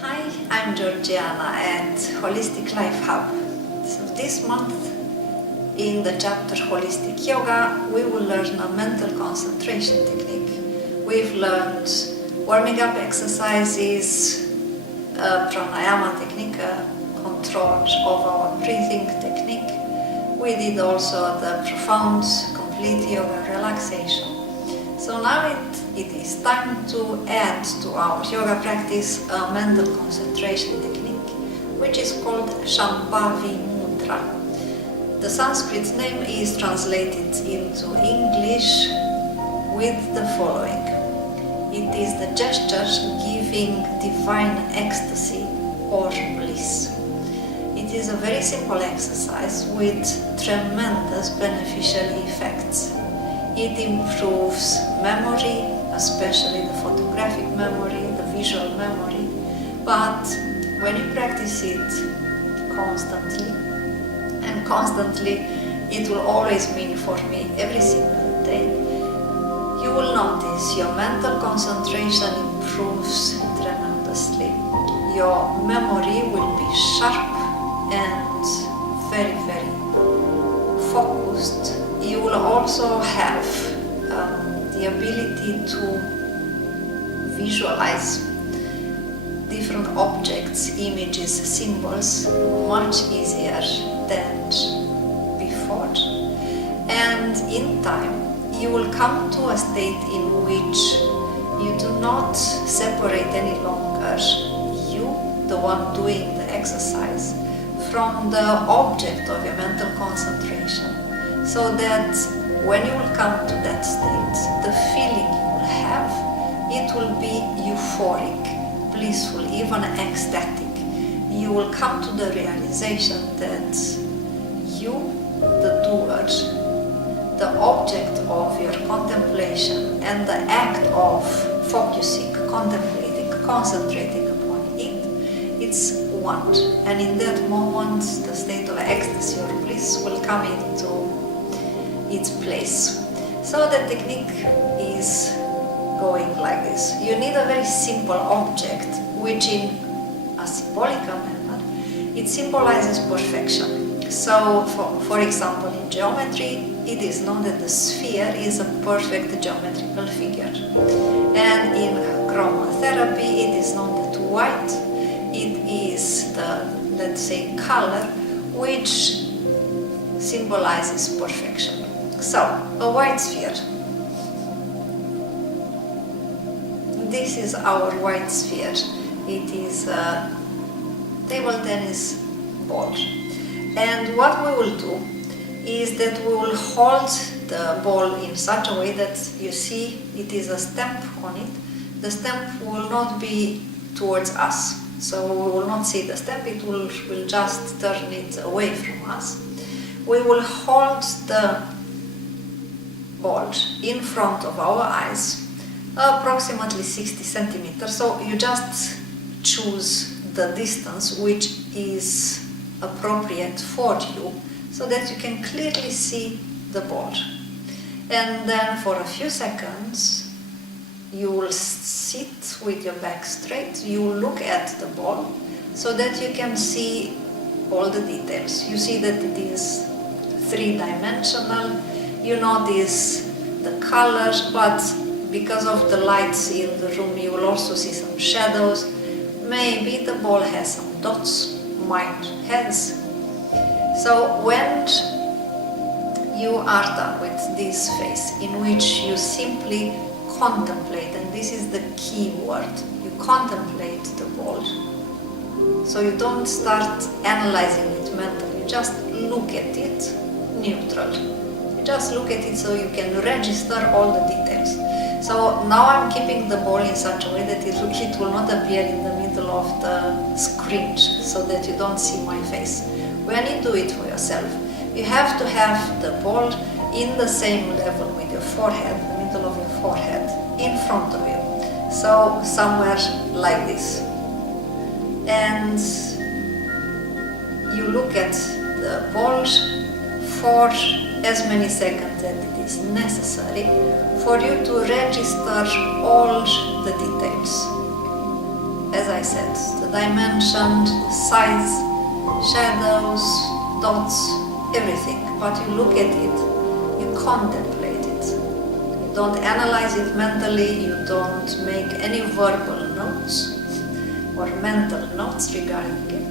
Hi, I'm Georgiana at Holistic Life Hub. So this month in the chapter Holistic Yoga, we will learn a mental concentration technique. We've learned warming up exercises, pranayama technique, control of our breathing technique. We did also the profound, complete yoga relaxation. So now it is time to add to our yoga practice a mental concentration technique, which is called Shambavi Mudra. The Sanskrit name is translated into English with the following. It is the gesture giving divine ecstasy or bliss. It is a very simple exercise with tremendous beneficial effects. It improves memory, especially the photographic memory, the visual memory, but when you practice it constantly, it will always mean for me every single day, you will notice your mental concentration improves tremendously. Your memory will be sharp and very, very focused. You will also have the ability to visualize different objects, images, symbols much easier than before. And in time, you will come to a state in which you do not separate any longer you, the one doing the exercise, from the object of your mental concentration. So that when you will come to that state, the feeling you will have, it will be euphoric, blissful, even ecstatic. You will come to the realization that you, the doer, the object of your contemplation and the act of focusing, contemplating, concentrating upon it, it's one. And in that moment, the state of ecstasy or bliss will come into its place. So the technique is going like this. You need a very simple object, which in a symbolic manner, it symbolizes perfection. So for example, in geometry, it is known that the sphere is a perfect geometrical figure. And in chromotherapy, it is known that white, it is the, let's say, color, which symbolizes perfection. So, a white sphere. This is our white sphere. It is a table tennis ball. And what we will do is that we will hold the ball in such a way that you see it is a stamp on it. The stamp will not be towards us. So we will not see the stamp, it will just turn it away from us. We will hold the ball in front of our eyes, approximately 60 centimeters. So you just choose the distance which is appropriate for you so that you can clearly see the ball. And then for a few seconds you will sit with your back straight, you will look at the ball so that you can see all the details. You see that it is three-dimensional. You notice the colors, but because of the lights in the room, you will also see some shadows. Maybe the ball has some dots, mine has. So when you are done with this phase, in which you simply contemplate, and this is the key word, you contemplate the ball. So you don't start analyzing it mentally, you just look at it neutral. Just look at it so you can register all the details. So now I'm keeping the ball in such a way that it will not appear in the middle of the screen so that you don't see my face. When you do it for yourself, you have to have the ball in the same level with your forehead, the middle of your forehead, in front of you. So somewhere like this. And you look at the ball for as many seconds as it is necessary for you to register all the details. as I said, the dimension, size, shadows, dots, everything. But you look at it, you contemplate it. You don't analyze it mentally, you don't make any verbal notes or mental notes regarding it.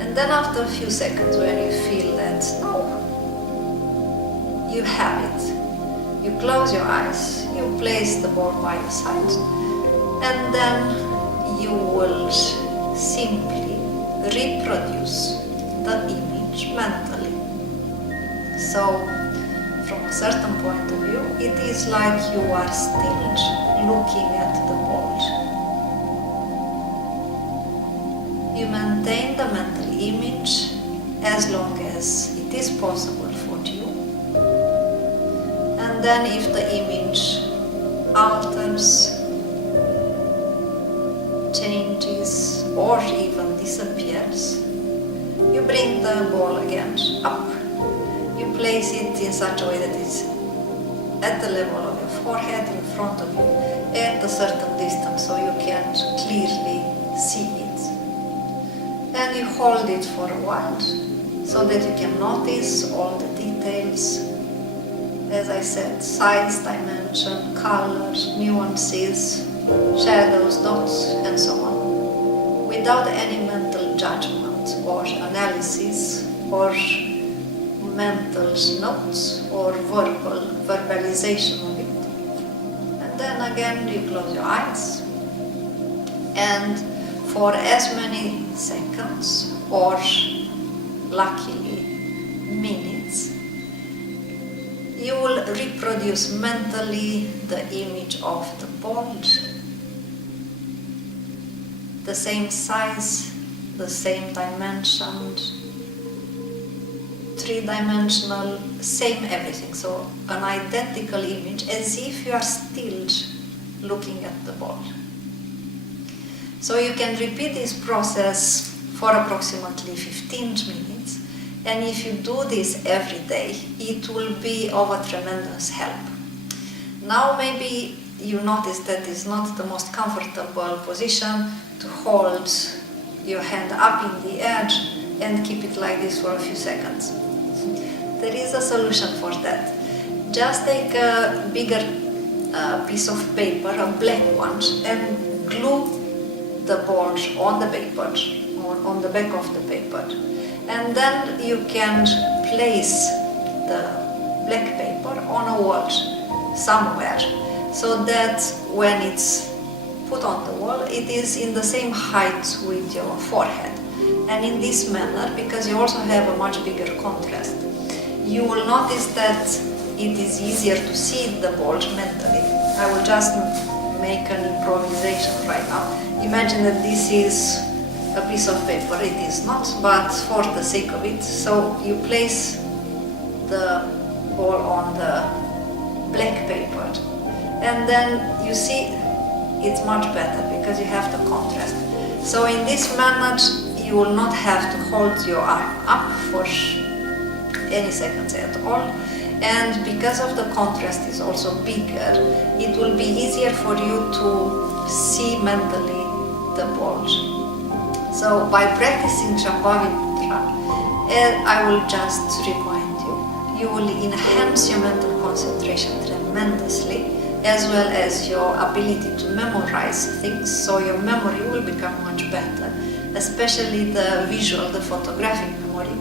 And then after a few seconds, when you feel that, no, you have it, you close your eyes, you place the ball by your side, and then you will simply reproduce the image mentally. So, from a certain point of view, it is like you are still looking at the ball. You maintain the mental image as long as it is possible for you. And then if the image alters, changes, or even disappears, you bring the ball again up. You place it in such a way that it's at the level of your forehead, in front of you, at a certain distance, so you can clearly see it. And you hold it for a while, so that you can notice all the details. As I said, size, dimension, colors, nuances, shadows, dots, and so on, without any mental judgment or analysis or mental notes or verbalization of it. And then again you close your eyes, and for as many seconds or luckily minutes, you will reproduce mentally the image of the ball, the same size, the same dimension, three-dimensional, same everything. So an identical image, as if you are still looking at the ball. So you can repeat this process for approximately 15 minutes, and if you do this every day, it will be of a tremendous help. Now maybe you notice that it's not the most comfortable position to hold your hand up in the air and keep it like this for a few seconds. There is a solution for that. Just take a bigger piece of paper, a black one, and glue the ball on the paper, or on the back of the paper. And then you can place the black paper on a wall somewhere, so that when it's put on the wall, it is in the same height with your forehead. And in this manner, because you also have a much bigger contrast, you will notice that it is easier to see the ball mentally. I will just make an improvisation right now. Imagine that this is a piece of paper. It is not, but for the sake of it, so you place the ball on the black paper, and then you see it's much better because you have the contrast. So in this manner, you will not have to hold your arm up for any seconds at all, and because of the contrast is also bigger, it will be easier for you to see mentally the ball. So by practicing Shambavi Mudra, I will just remind you, you will enhance your mental concentration tremendously, as well as your ability to memorize things, so your memory will become much better, especially the visual, the photographic memory,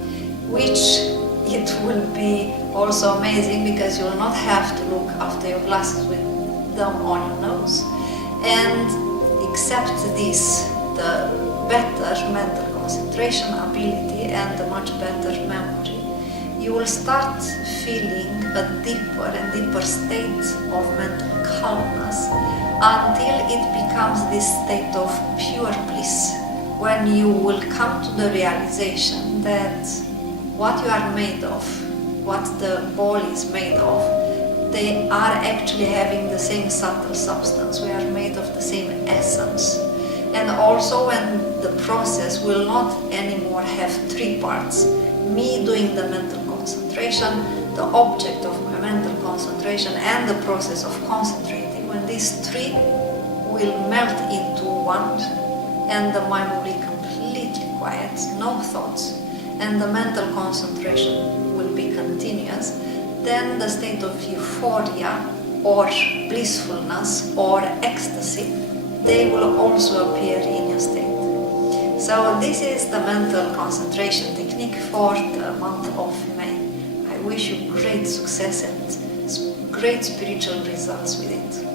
which it will be also amazing because you will not have to look after your glasses with them on your nose. And except this, the better mental concentration ability and the much better memory, you will start feeling a deeper and deeper state of mental calmness until it becomes this state of pure bliss, when you will come to the realization that what you are made of, what the ball is made of, they are actually having the same subtle substance. We are made of the same essence. And also when the process will not anymore have three parts: me doing the mental concentration, the object of my mental concentration, and the process of concentrating. When these three will melt into one, and the mind will be completely quiet, no thoughts, and the mental concentration will be continuous, then the state of euphoria or blissfulness or ecstasy, they will also appear in your state. So this is the mental concentration technique for the month of May. I wish you great success and great spiritual results with it.